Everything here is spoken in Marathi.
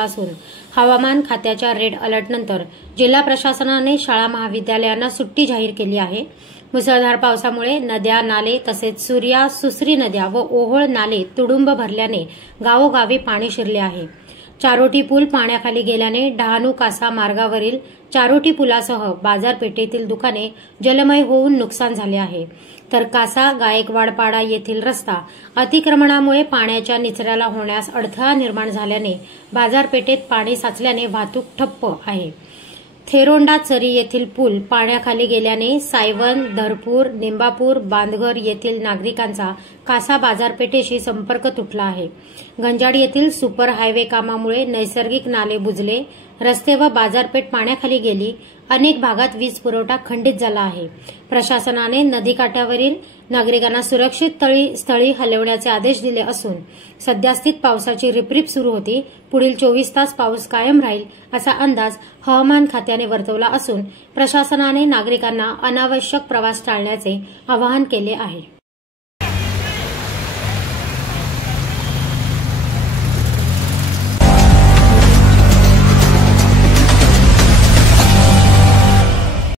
झाला असून हवामान खात्याच्या रेड अलर्टनंतर जिल्हा प्रशासनाने शाळा महाविद्यालयांना सुट्टी जाहीर केली आहे। मुसळधार पावसामुळे नद्या, नाले तसेच सूर्या, सुसरी नद्या व ओहोळ नाले तुडुंब भरल्याने गावोगावी पाणी शिरले आहे। चारोटी पूल पाण्याखाली गेल्याने डहाणू कासा मार्गावरील चारोटी पुलासह बाजारपेठेतील दुकाने जलमय होऊन नुकसान झाले आहे। तर कासा गायकवाडपाडा येथील रस्ता अतिक्रमणामुळे पाण्याच्या निचऱ्याला होण्यास अडथळा निर्माण झाल्याने बाजारपेठेत पाणी साचल्याने वाहतूक ठप्प आहे। थेरोंडा चरी येथील पूल पाण्याखाली गेल्याने सायवन, धरपूर, निंबापूर, बांधघर येथील नागरिकांचा कासा बाजारपेठेशी संपर्क तुटला आहे। गंजाड येथील सुपर हायवे कामामुळे नैसर्गिक नाले बुजले, रस्ते व बाजारपेठ पाण्याखाली गेली। अनेक भागात वीज पुरवठा खंडित झाला आहे। प्रशासनाने नदीकाठावरील नागरिकांना सुरक्षित स्थळी हलवण्याचे आदेश दिले असून सद्यस्थित पावसाची रिपरिप सुरू होती। पुढील 24 तास पाऊस कायम राहील असा अंदाज हवामान खात्याने वर्तवला असून प्रशासनाने नागरिकांना अनावश्यक प्रवास टाळण्याचे आवाहन केले आहे।